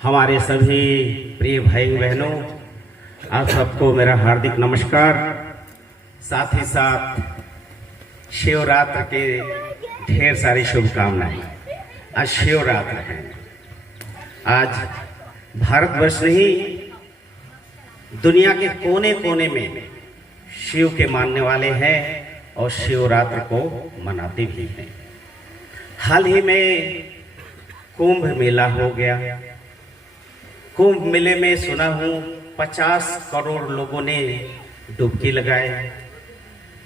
हमारे सभी प्रिय भाई बहनों, आप सबको मेरा हार्दिक नमस्कार। साथ ही साथ शिवरात्रि के ढेर सारी शुभकामनाएं। आज शिवरात्रि है। आज भारतवर्ष नहीं, दुनिया के कोने कोने में शिव के मानने वाले हैं और शिवरात्रि को मनाते भी हैं। हाल ही में कुंभ मेला हो गया। कुंभ मेले में सुना हूँ 50 करोड़ लोगों ने डुबकी लगाए,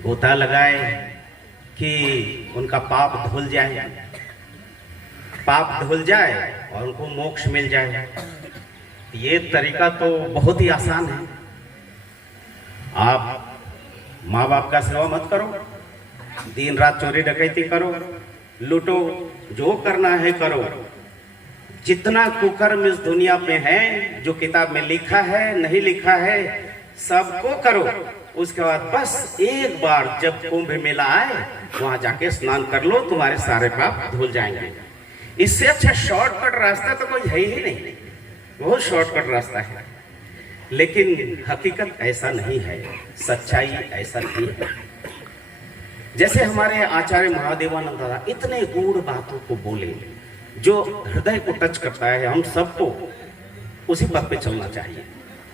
गोता लगाए कि उनका पाप धुल जाए, और उनको मोक्ष मिल जाए। ये तरीका तो बहुत ही आसान है। आप माँ बाप का सेवा मत करो, दिन रात चोरी डकैती करो, लूटो, जो करना है करो। जितना कुकर्म इस दुनिया पे है, जो किताब में लिखा है नहीं लिखा है, सबको करो। उसके बाद बस एक बार जब कुंभ मेला आए वहां जाके स्नान कर लो, तुम्हारे सारे पाप धुल जाएंगे। इससे अच्छा शॉर्टकट रास्ता तो कोई है ही नहीं। बहुत शॉर्टकट रास्ता है, लेकिन हकीकत ऐसा नहीं है, सच्चाई ऐसा नहीं है। जैसे हमारे आचार्य महादेवानंद दादा इतने गूढ़ बातों को बोले जो हृदय को टच करता है। हम सबको उसी पथ पे चलना चाहिए,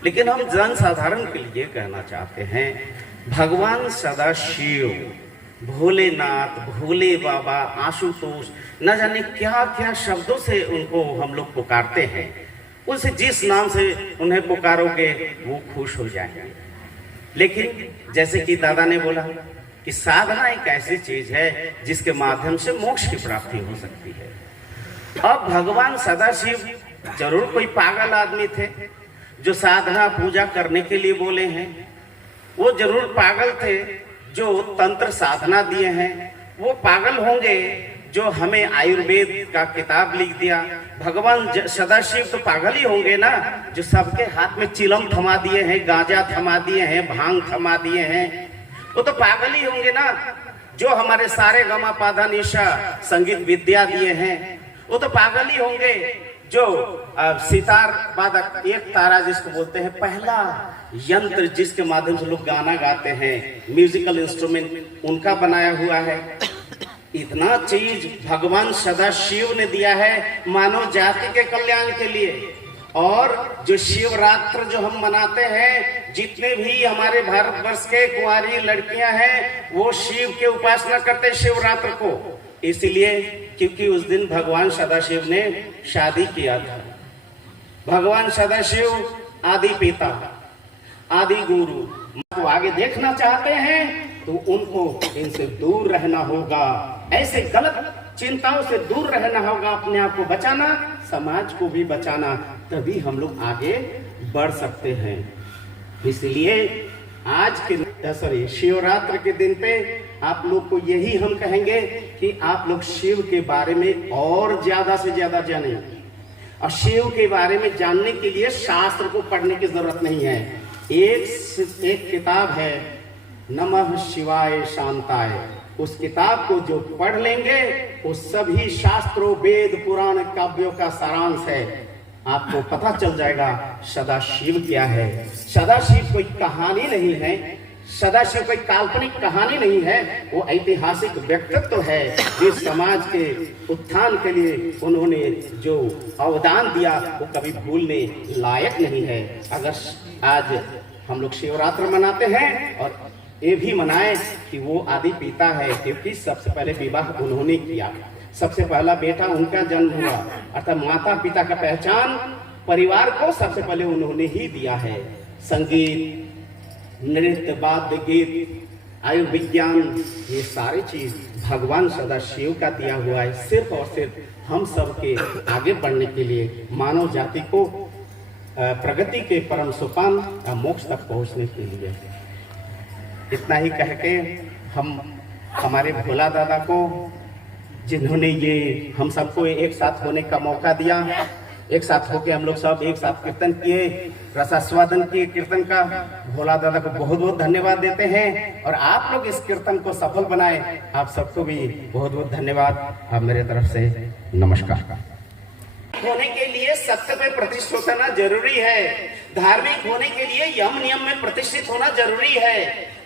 लेकिन हम जन साधारण के लिए कहना चाहते हैं, भगवान सदाशिव, भोलेनाथ, भोले बाबा, आशुतोष, न जाने क्या क्या शब्दों से उनको हम लोग पुकारते हैं। उनसे जिस नाम से उन्हें पुकारोगे वो खुश हो जाएंगे। लेकिन जैसे कि दादा ने बोला कि साधना एक ऐसी चीज है जिसके माध्यम से मोक्ष की प्राप्ति हो सकती है। अब भगवान सदाशिव जरूर कोई पागल आदमी थे जो साधना पूजा करने के लिए बोले हैं। वो जरूर पागल थे जो तंत्र साधना दिए हैं। वो पागल होंगे जो हमें आयुर्वेद का किताब लिख दिया। भगवान सदाशिव तो पागल ही होंगे ना, जो सबके हाथ में चिलम थमा दिए हैं, गांजा थमा दिए हैं, भांग थमा दिए हैं। वो तो पागल ही होंगे ना, जो हमारे सारे गमा पाधा निशा संगीत विद्या दिए हैं। वो तो पागल ही होंगे जो सितार वादक, एक तारा जिसको बोलते हैं, पहला यंत्र जिसके माध्यम से लोग गाना गाते हैं, म्यूजिकल इंस्ट्रूमेंट उनका बनाया हुआ है। इतना चीज भगवान सदाशिव ने दिया है मानव जाति के कल्याण के लिए। और जो शिवरात्रि जो हम मनाते हैं, जितने भी हमारे भारतवर्ष के कुंवारी लड़कियां हैं वो शिव के उपासना करते शिवरात्रि को, इसलिए क्योंकि उस दिन भगवान सदाशिव ने शादी किया था। भगवान सदाशिव आदि पिता, आदि गुरु को आगे देखना चाहते हैं तो उनको इनसे दूर रहना होगा। ऐसे गलत चिंताओं से दूर रहना होगा, अपने आप को बचाना, समाज को भी बचाना, तभी हम लोग आगे बढ़ सकते हैं। इसलिए आज के शिवरात्रि के दिन पे आप लोग को यही हम कहेंगे कि आप लोग शिव के बारे में और ज्यादा से ज्यादा जाने। और शिव के बारे में जानने के लिए शास्त्र को पढ़ने की जरूरत नहीं है। एक किताब है नमः शिवाय शांताय। उस किताब को जो पढ़ लेंगे वो सभी शास्त्रों, वेद, पुराण, काव्यों का सारांश है। आपको पता चल जाएगा सदाशिव क्या है। सदाशिव कोई कहानी नहीं है, सदाशिव कोई काल्पनिक कहानी नहीं है। वो ऐतिहासिक व्यक्तित्व है जिस समाज के उत्थान के लिए उन्होंने जो अवदान दिया वो कभी भूलने लायक नहीं है। अगर आज हम लोग शिवरात्रि मनाते हैं और ये भी मनाएं कि वो आदि पिता है, क्योंकि सबसे पहले विवाह उन्होंने किया, सबसे पहला बेटा उनका जन्म हुआ। अर्थात माता पिता का पहचान परिवार को सबसे पहले उन्होंने ही दिया है। संगीत, नृत्य, वाद्य, गीत, आयुर्विज्ञान, ये सारी चीज भगवान सदाशिव का दिया हुआ है, सिर्फ और सिर्फ हम सब के आगे बढ़ने के लिए, मानव जाति को प्रगति के परम सोपान मोक्ष तक पहुंचने के लिए। इतना ही कह के हम हमारे भोला दादा को, जिन्होंने ये हम सबको एक साथ होने का मौका दिया, एक साथ होके हम लोग सब एक साथ कीर्तन किए, रसास्वादन किए कीर्तन का, भोला दादा को बहुत बहुत धन्यवाद देते हैं। और आप लोग इस कीर्तन को सफल बनाए, आप सबको भी बहुत बहुत धन्यवाद। आप मेरे तरफ से नमस्कार। होने के लिए सत्य में प्रतिष्ठित होना जरूरी है। धार्मिक होने के लिए यम नियम में प्रतिष्ठित होना जरूरी है।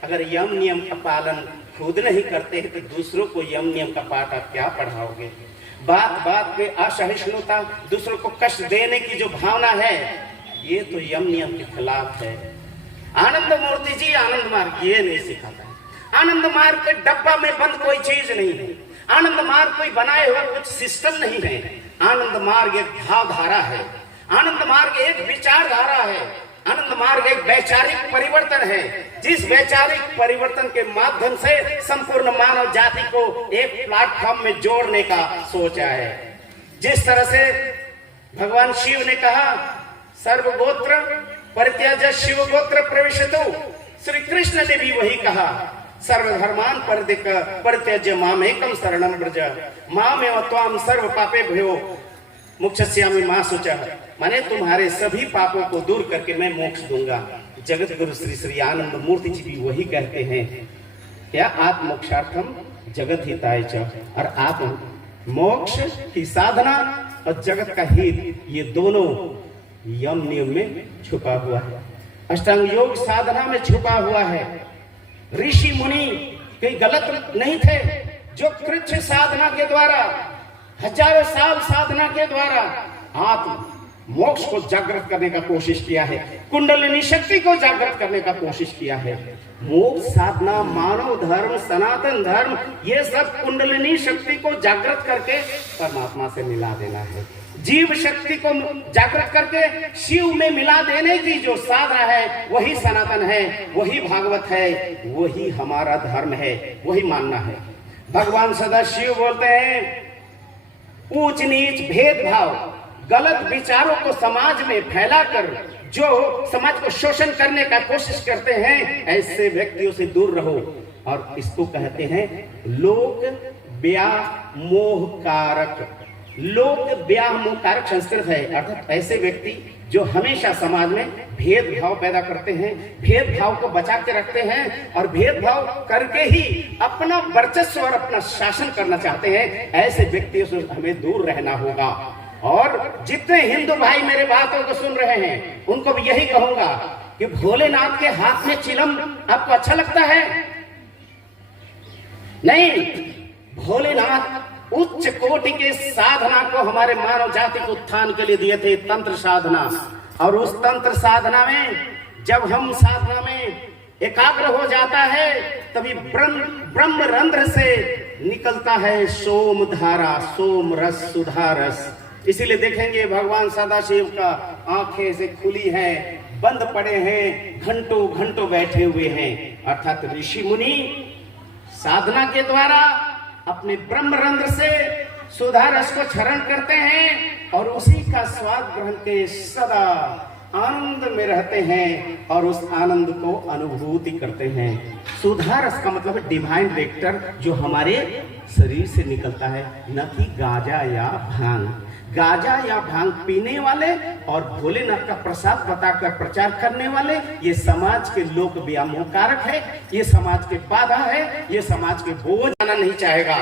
अगर यम नियम का पालन खुद नहीं करते हैं तो दूसरों को यम नियम का पाठ आप क्या पढ़ाओगे? बात बात पे असहिष्णुता, दूसरों को कष्ट देने की जो भावना है, ये तो यम नियम के खिलाफ है। आनंद मूर्ति जी आनंद मार्ग ये नहीं सिखाता है। आनंद मार्ग के डब्बा में बंद कोई चीज नहीं है। आनंद मार्ग कोई बनाए हुआ कुछ सिस्टम नहीं है। आनंद मार्ग एक भावधारा है। आनंद मार्ग एक विचारधारा है। आनंद मार्ग एक वैचारिक परिवर्तन है, जिस वैचारिक परिवर्तन के माध्यम से संपूर्ण मानव जाति को एक प्लेटफॉर्म में जोड़ने का सोचा है। जिस तरह से भगवान शिव ने कहा सर्वगोत्र परित्याज्य शिव गोत्र प्रविशतु, श्री कृष्ण ने भी वही कहा सर्वधर्मान परित्यज्य मामेकम शरणं व्रज मामेव त्वां सर्व पापेभ्यो मोक्षयिष्यामि मा शुचः। माने तुम्हारे सभी पापों को दूर करके मैं मोक्ष दूंगा। जगत गुरु श्री श्री आनंद मूर्ति जी भी वही कहते हैं, क्या आत्म मोक्षार्थम जगत हिताय च, और आप मोक्ष की साधना और जगत का हित, ये दोनों यम नियम में छुपा हुआ है। अष्टांग योग साधना में छुपा हुआ है। ऋषि मुनि कोई गलत नहीं थे, जो कृच्छ साधना के द्वारा, हजारों साल साधना के द्वारा आत्म मोक्ष को जागृत करने का कोशिश किया है, कुंडलिनी शक्ति को जागृत करने का कोशिश किया है। मोक्ष साधना, मानव धर्म, सनातन धर्म, ये सब कुंडलिनी शक्ति को जागृत करके परमात्मा से मिला देना है। जीव शक्ति को जागृत करके शिव में मिला देने की जो साधना है, वही सनातन है, वही भागवत है, वही हमारा धर्म है, वही मानना है। भगवान सदा शिव बोलते हैं ऊंच नीच भेदभाव, गलत विचारों को समाज में फैलाकर जो समाज को शोषण करने का कोशिश करते हैं, ऐसे व्यक्तियों से दूर रहो। और इसको कहते हैं लोक व्यामोह कारक। लोक व्यामोह कारक संस्कृत है, अर्थात ऐसे व्यक्ति जो हमेशा समाज में भेदभाव पैदा करते हैं, भेदभाव को बचा के रखते हैं और भेदभाव करके ही अपना वर्चस्व और अपना शासन करना चाहते हैं, ऐसे व्यक्तियों से हमें दूर रहना होगा। और जितने हिंदू भाई मेरे बातों को सुन रहे हैं, उनको भी यही कहूंगा कि भोलेनाथ के हाथ में चिलम आपको अच्छा लगता है? नहीं, भोलेनाथ उच्च कोटि के साधना को हमारे मानव जाति को उत्थान के लिए दिए थे, तंत्र साधना। और उस तंत्र साधना में जब हम साधना में एकाग्र हो जाता है, तभी ब्रह्म रंध्र से निकलता है सोम धारा, सोम रस, सुधा रस। इसीलिए देखेंगे भगवान सदाशिव का आंखें से खुली है, बंद पड़े हैं, घंटों घंटों बैठे हुए हैं। अर्थात ऋषि मुनि साधना के द्वारा अपने ब्रह्म रंध्र से सुधा रस को क्षरण करते हैं और उसी का स्वाद ग्रहण के सदा आनंद में रहते हैं और उस आनंद को अनुभूति करते हैं। सुधा रस का मतलब है डिवाइन वेक्टर, जो हमारे शरीर से निकलता है, न कि गांजा या भांग। गांजा या भांग पीने वाले और भोलेनाथ का प्रसाद बताकर प्रचार करने वाले, ये समाज के लोक व्यामोह कारक है, ये समाज के बाधा है, ये समाज के बोझ आना नहीं चाहेगा।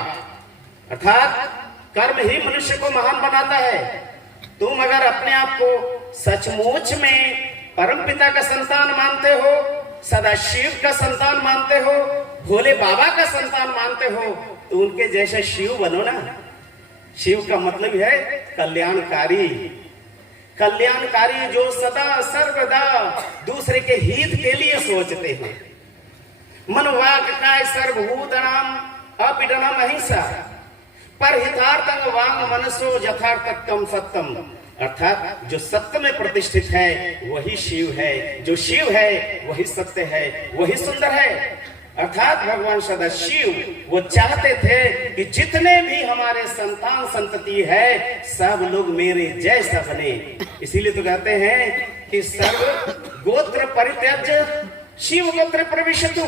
अर्थात कर्म ही मनुष्य को महान बनाता है। तुम अगर अपने आप को सचमुच में परम पिता का संतान मानते हो, सदा शिव का संतान मानते हो, भोले बाबा का संतान मानते हो, तो उनके जैसे शिव बनो ना। शिव का मतलब है कल्याणकारी, कल्याणकारी जो सदा सर्वदा दूसरे के हित के लिए सोचते हैं। मनोवाक काय सर्वभूतानाम अपीडनम अहिंसा परहितार्थं वांग मनसो यथार्थकम सत्यम। अर्थात जो सत्य में प्रतिष्ठित है वही शिव है, जो शिव है वही सत्य है, वही सुंदर है। अर्थात भगवान सदाशिव वो चाहते थे कि जितने भी हमारे संतान संतति है, सब लोग मेरे जैसा बने। इसीलिए तो कहते हैं कि सर्व गोत्र परित्यज्य शिव गोत्र प्रविशतु।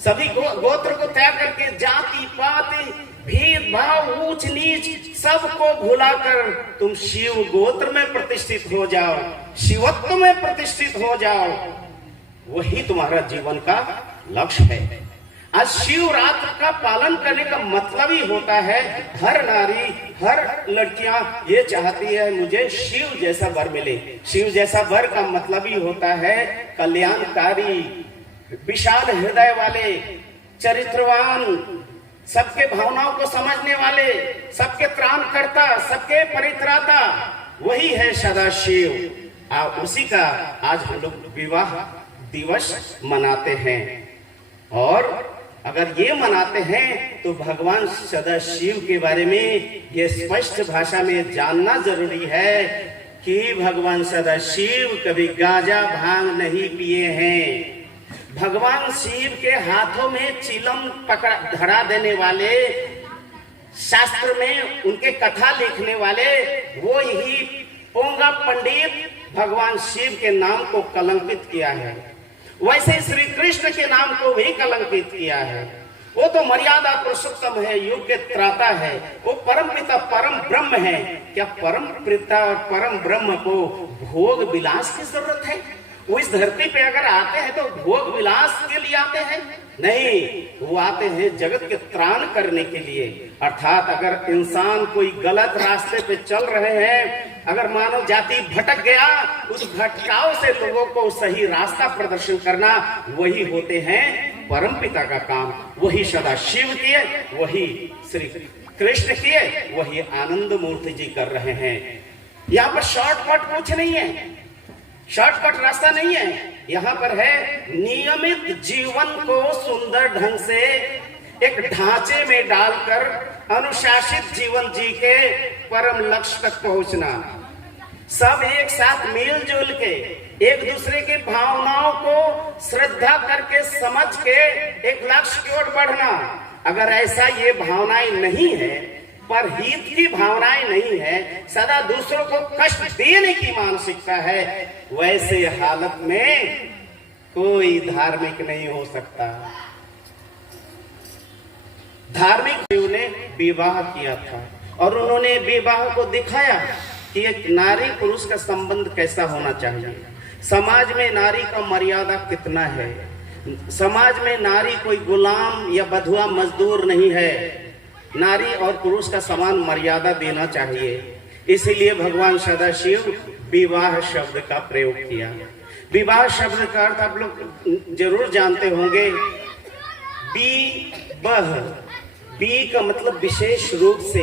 सभी गोत्र को त्याग करके जाति पाति भेदभाव ऊंच नीच सबको भुलाकर तुम शिव गोत्र में प्रतिष्ठित हो जाओ, शिवत्व में प्रतिष्ठित हो जाओ, वही तुम्हारा जीवन का लक्ष्य है। आज शिवरात्र का पालन करने का मतलब ही होता है हर नारी हर लड़कियां ये चाहती है मुझे शिव जैसा वर मिले। शिव जैसा वर का मतलब ही होता है कल्याणकारी, विशाल हृदय वाले, चरित्रवान, सबके भावनाओं को समझने वाले, सबके त्राणकर्ता, सबके परित्राता, वही है सदाशिव। उसी का आज हम लोग विवाह दिवस मनाते हैं। और अगर ये मनाते हैं तो भगवान सदाशिव के बारे में ये स्पष्ट भाषा में जानना जरूरी है कि भगवान सदाशिव कभी गांजा भांग नहीं पिए हैं। भगवान शिव के हाथों में चिलम पकड़ा धरा देने वाले, शास्त्र में उनके कथा लिखने वाले, वो ही पोंगा पंडित भगवान शिव के नाम को कलंकित किया है। वैसे श्री कृष्ण के नाम को भी कलंकित किया है। वो तो मर्यादा पुरुषोत्तम है, युग के त्राता है, वो परम पिता परम ब्रह्म है। क्या परम पिता और परम ब्रह्म को भोग विलास की जरूरत है? वो इस धरती पे अगर आते हैं तो भोग विलास के लिए आते हैं? नहीं, वो आते हैं जगत के त्राण करने के लिए। अर्थात अगर इंसान कोई गलत रास्ते पे चल रहे हैं, अगर मानव जाति भटक गया, उस भटकाव से लोगों को सही रास्ता प्रदर्शन करना, वही होते हैं परम पिता का काम। वही सदाशिव किए, वही श्री कृष्ण किए, वही आनंद मूर्ति जी कर रहे हैं। यहाँ पर शॉर्टकट कुछ नहीं है, शॉर्टकट रास्ता नहीं है। यहाँ पर है नियमित जीवन को सुंदर ढंग से एक ढांचे में डालकर अनुशासित जीवन जी के परम लक्ष्य तक पहुंचना। सब एक साथ मिलजुल के एक दूसरे की भावनाओं को श्रद्धा करके समझ के एक लक्ष्य की ओर बढ़ना। अगर ऐसा ये भावनाएं नहीं है, पर हित की भावनाएं नहीं है, सदा दूसरों को कष्ट देने की मानसिकता है, वैसे हालत में कोई धार्मिक नहीं हो सकता। धार्मिक शिव ने विवाह किया था और उन्होंने विवाह को दिखाया कि एक नारी पुरुष का संबंध कैसा होना चाहिए। समाज में नारी का मर्यादा कितना है। समाज में नारी कोई गुलाम या बधुआ मजदूर नहीं है। नारी और पुरुष का समान मर्यादा देना चाहिए। इसीलिए भगवान सदाशिव विवाह शब्द का प्रयोग किया। विवाह शब्द का अर्थ आप लोग जरूर जानते होंगे। बी का मतलब विशेष रूप से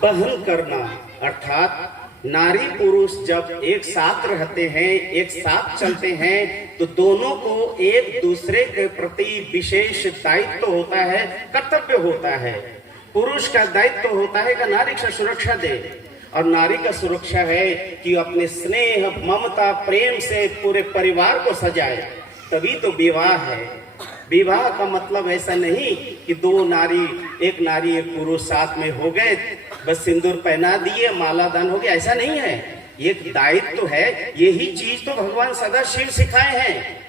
बहन करना, अर्थात नारी पुरुष जब एक साथ रहते हैं, एक साथ चलते हैं, तो दोनों को एक दूसरे के प्रति विशेष दायित्व होता है, कर्तव्य होता है। पुरुष का दायित्व होता है कि नारी का सुरक्षा दे, और नारी का सुरक्षा है कि अपने स्नेह, ममता, प्रेम से पूरे परिवार को सजाए। तभी तो विवाह है। विवाह का मतलब ऐसा नहीं कि दो नारी, एक नारी एक पुरुष साथ में हो गए, बस सिंदूर पहना दिए, माला दान हो गया, ऐसा नहीं है। ये दायित्व है। यही चीज तो भगवान सदाशिव सिखाए हैं।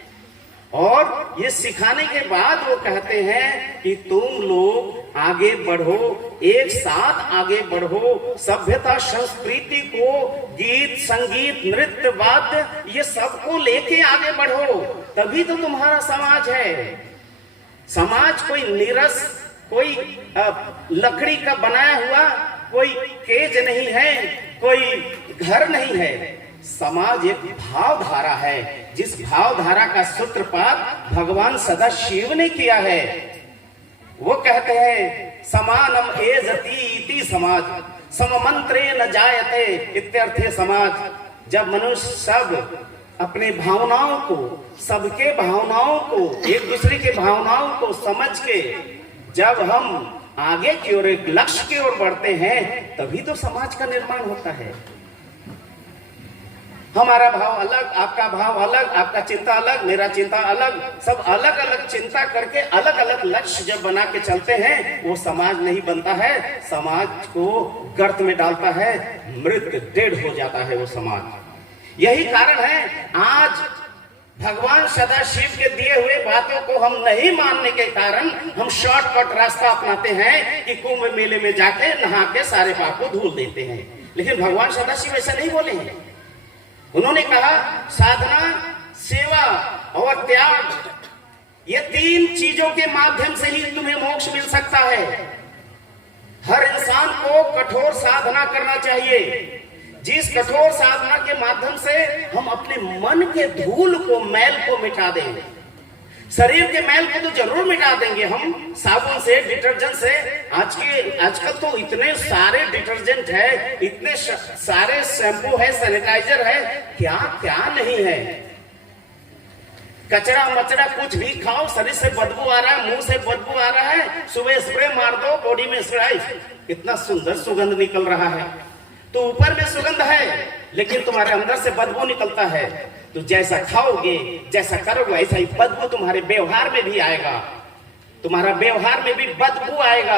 और ये सिखाने के बाद वो कहते हैं कि तुम लोग आगे बढ़ो, एक साथ आगे बढ़ो, सभ्यता संस्कृति को, गीत संगीत नृत्य वाद्य ये सबको लेके आगे बढ़ो, तभी तो तुम्हारा समाज है। समाज कोई नीरस, कोई लकड़ी का बनाया हुआ कोई केज नहीं है, कोई घर नहीं है। समाज एक भावधारा है, जिस भावधारा का सूत्रपात भगवान सदाशिव ने किया है। वो कहते हैं समानम एजति इति समाज, सममंत्रे न जायते इत्यर्थे समाज। जब मनुष्य सब अपने भावनाओं को, सबके भावनाओं को, एक दूसरे के भावनाओं को समझ के जब हम आगे की ओर, एक लक्ष्य की ओर बढ़ते हैं, तभी तो समाज का निर्माण होता है। हमारा भाव अलग, आपका भाव अलग, आपका चिंता अलग, मेरा चिंता अलग, सब अलग अलग चिंता करके अलग अलग लक्ष्य जब बना के चलते हैं, वो समाज नहीं बनता है। समाज को गर्त में डालता है, मृत डेढ़ हो जाता है वो समाज। यही कारण है आज भगवान सदाशिव के दिए हुए बातों को हम नहीं मानने के कारण हम शॉर्टकट रास्ता अपनाते हैं कि कुंभ मेले में जाके नहा के सारे पाप को धुल देते हैं। लेकिन भगवान सदाशिव ऐसा नहीं बोले हैं। उन्होंने कहा साधना, सेवा और त्याग, ये तीन चीजों के माध्यम से ही तुम्हें मोक्ष मिल सकता है। हर इंसान को कठोर साधना करना चाहिए, जिस कठोर साधना के माध्यम से हम अपने मन के धूल को, मैल को मिटा देंगे। शरीर के मैल को तो जरूर मिटा देंगे हम साबुन से, डिटर्जेंट से। आजकल तो इतने सारे डिटर्जेंट है, इतने सारे शैम्पू है, सैनिटाइजर है, क्या क्या नहीं है। कचरा मचरा कुछ भी खाओ, शरीर से बदबू आ रहा है, मुंह से बदबू आ रहा है, सुबह स्प्रे मार दो, बॉडी में स्प्रे, कितना सुंदर सुगंध निकल रहा है। तो ऊपर में सुगंध है लेकिन तुम्हारे अंदर से बदबू निकलता है। तो जैसा खाओगे, जैसा करोगे, ऐसा ही बदबू तुम्हारे व्यवहार में भी आएगा, तुम्हारा व्यवहार में भी बदबू आएगा।